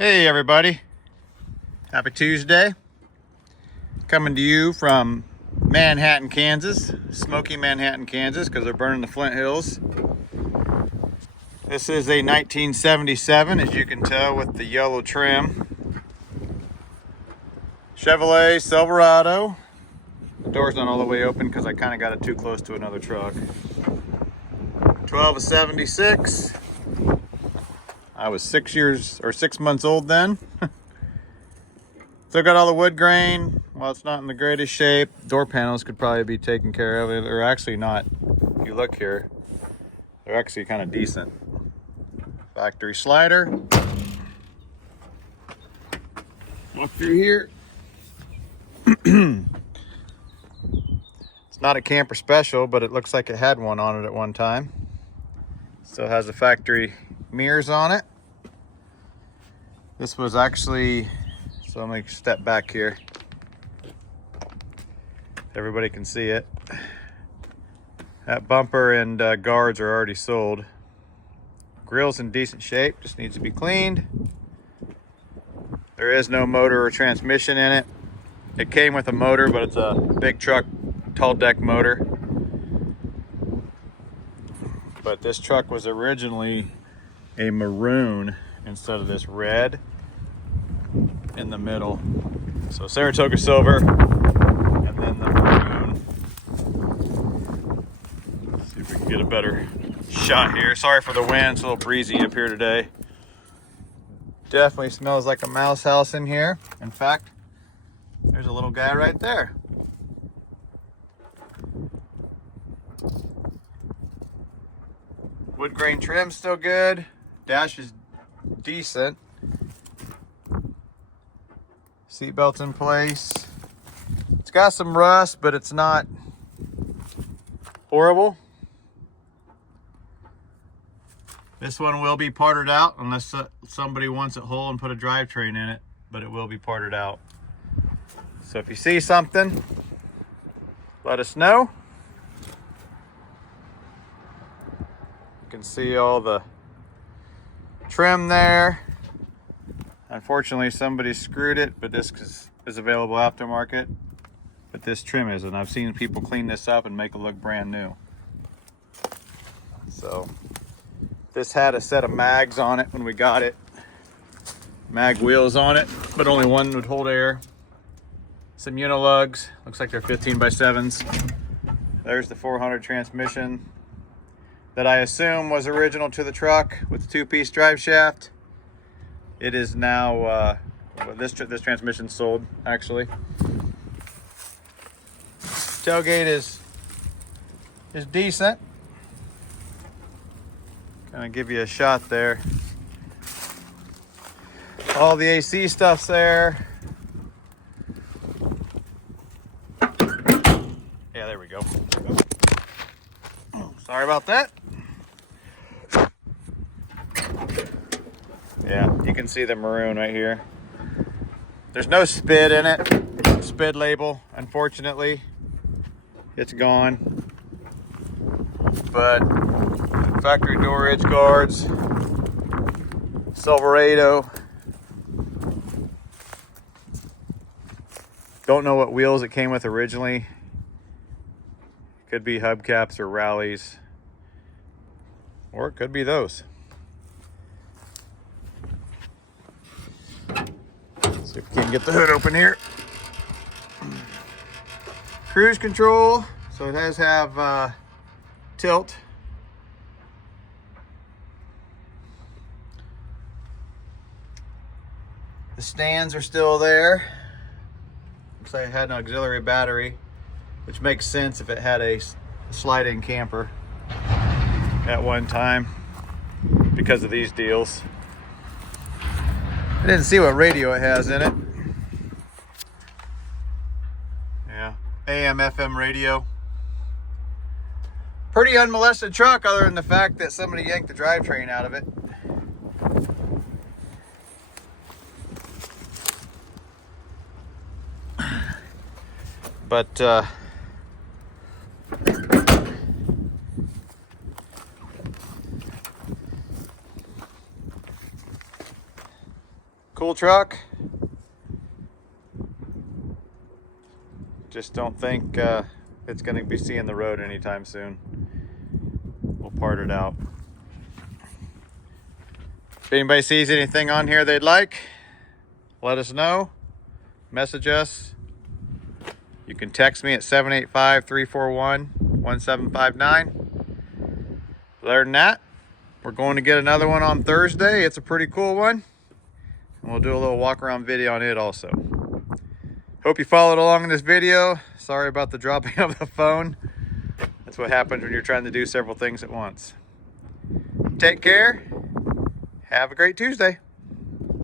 Hey everybody, happy Tuesday. Coming to you from Manhattan, Kansas, smoky Manhattan, Kansas, because they're burning the Flint Hills. This is a 1977, as you can tell with the yellow trim. Chevrolet Silverado. The door's not all the way open because I kind of got it too close to another truck. 12 of 76. I was 6 months old then. Still got all the wood grain. Well, it's not in the greatest shape. Door panels could probably be taken care of. They're actually not. If you look here, they're actually kind of decent. Factory slider. Walk through here. It's not a camper special, but it looks like it had one on it at one time. Still has the factory mirrors on it. This was actually, so let me step back here. Everybody can see it. That bumper and guards are already sold. Grill's in decent shape, just needs to be cleaned. There is no motor or transmission in it. It came with a motor, but it's a big truck, tall deck motor. But this truck was originally a maroon instead of this red in the middle. So Saratoga silver and then the maroon. Let's see if we can get a better shot here. Sorry for the wind, it's a little breezy up here today. Definitely smells like a mouse house in here. In fact, there's a little guy right there. Wood grain trim still good. Dash is decent. Seatbelt's in place. It's got some rust, but it's not horrible. This one will be parted out unless somebody wants it whole and put a drivetrain in it, but it will be parted out. So if you see something, let us know. You can see all the trim there. Unfortunately, somebody screwed it, but this is available aftermarket. But this trim isn't. I've seen people clean this up and make it look brand new. So this had a set of mags on it when we got it. Mag wheels on it, but only one would hold air. Some unilugs. Looks like they're 15x7s. There's the 400 transmission that I assume was original to the truck with the two-piece drive shaft. It is now, this transmission's sold, actually. Tailgate is decent. Kind of give you a shot there. All the AC stuff's there. Yeah, there we go. Oh, sorry about that. Yeah, you can see the maroon right here. There's no spid in it. Spid label, unfortunately. It's gone. But factory door edge guards. Silverado. Don't know what wheels it came with originally. Could be hubcaps or rallies. Or it could be those. See if we can get the hood open here. Cruise control, so it does have tilt. The stands are still there. Looks like it had an auxiliary battery, which makes sense if it had a slide-in camper at one time because of these deals. I didn't see what radio it has in it. Yeah, AM, FM radio. Pretty unmolested truck other than the fact that somebody yanked the drivetrain out of it. But Cool truck. Just don't think it's going to be seeing the road anytime soon. We'll part it out. If anybody sees anything on here they'd like, let us know. Message us. You can text me at 785-341-1759. Other than that, we're going to get another one on Thursday. It's a pretty cool one. And we'll do a little walk around video on it also. Hope you followed along in this video. Sorry about the dropping of the phone. That's what happens when you're trying to do several things at once. Take care. Have a great Tuesday.